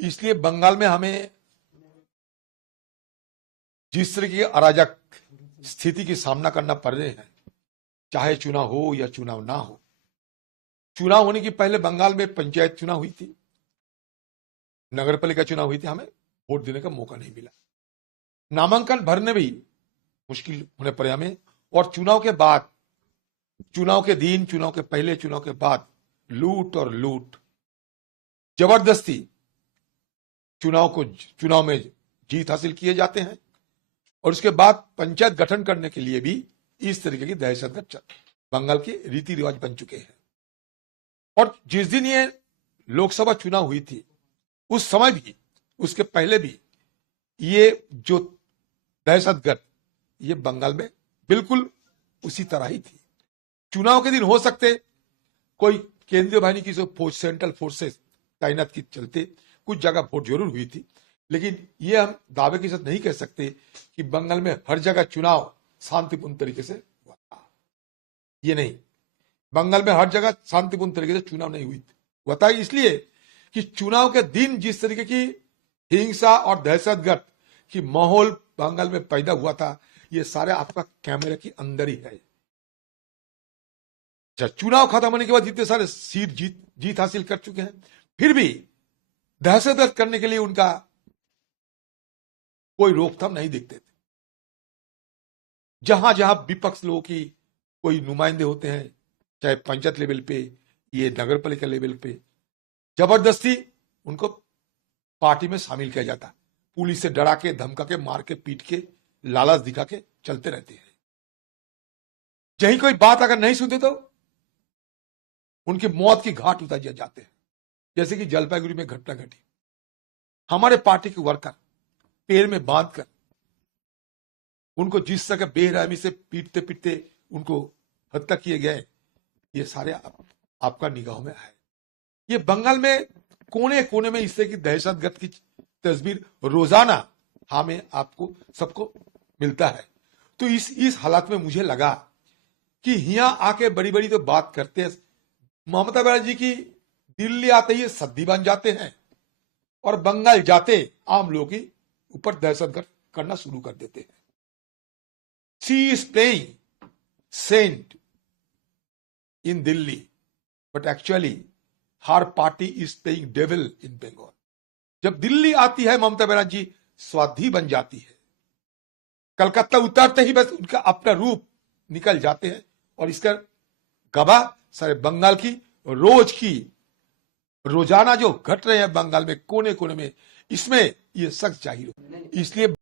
इसलिए बंगाल में हमें जिस तरह की अराजक स्थिति की सामना करना पड़ रहे हैं, चाहे चुनाव हो या चुनाव ना हो। चुनाव होने की पहले बंगाल में पंचायत चुनाव हुई थी, नगर पालिका चुनाव हुई थी, हमें वोट देने का मौका नहीं मिला। नामांकन भरने भी मुश्किल होने पड़े हमें। और चुनाव के बाद, चुनाव के दिन, चुनाव के पहले, चुनाव के बाद लूट और लूट, जबरदस्ती चुनाव में जीत हासिल किए जाते हैं। और उसके बाद पंचायत गठन करने के लिए भी इस तरीके की दहशतगर्द बंगाल के रीति रिवाज बन चुके हैं। और जिस दिन ये लोकसभा चुनाव हुई थी, उस समय भी, उसके पहले भी ये जो दहशतगर्द, ये बंगाल में बिल्कुल उसी तरह ही थी। चुनाव के दिन हो सकते कोई केंद्रीय बाहिनी की जो फोर्स, सेंट्रल फोर्सेस तैनात की चलते कुछ जगह वोट जरूर हुई थी, लेकिन ये हम दावे के साथ नहीं कह सकते कि बंगाल में हर जगह चुनाव शांतिपूर्ण तरीके से हुआ था। ये नहीं, बंगाल में हर जगह शांतिपूर्ण तरीके से चुनाव नहीं हुआ था। इसलिए कि चुनाव के दिन जिस तरीके की हिंसा और दहशतगर्द की माहौल बंगाल में पैदा हुआ था, ये सारे आपका कैमरे के अंदर ही है। चुनाव खत्म होने के बाद जितने सारे सीट जीत हासिल कर चुके हैं, फिर भी दहशतगर्द करने के लिए उनका कोई रोकथाम नहीं देखते थे। जहां जहां विपक्ष लोगों की कोई नुमाइंदे होते हैं, चाहे पंचायत लेवल पे, ये नगर पालिका लेवल पे, जबरदस्ती उनको पार्टी में शामिल किया जाता। पुलिस से डरा के, धमका के, मार के, पीट के, लालच दिखा के चलते रहते हैं। यही कोई बात अगर नहीं सुनते तो उनकी मौत की घाट उतार दिए जाते हैं। जैसे कि जलपाईगुड़ी में घटना घटी, हमारे पार्टी के वर्कर पैर में बांधकर उनको जिस तरह बेरहमी से पीटते पीटते उनको हत्या किए गए, ये सारे आपका निगाहों में आए। ये बंगाल में कोने कोने में इस तरह की दहशतगर्द की तस्वीर रोजाना हमें, आपको, सबको मिलता है। तो इस हालात में मुझे लगा कि यहां आके बड़ी बड़ी तो बात करते हैं, ममता बनर्जी की दिल्ली आते ही सद्दी बन जाते हैं और बंगाल जाते आम लोगों की ऊपर दहशतगर्द करना शुरू कर देते हैं। She is playing saint in Delhi, but actually her party is playing devil in Bengal. जब दिल्ली आती है ममता बनर्जी स्वाधी बन जाती है, कलकत्ता उतरते ही बस उनका अपना रूप निकल जाते हैं। और इसका गवाह सारे बंगाल की रोजाना जो घट रहे हैं बंगाल में कोने कोने में, इसमें ये सख्त जाहिर हो। इसलिए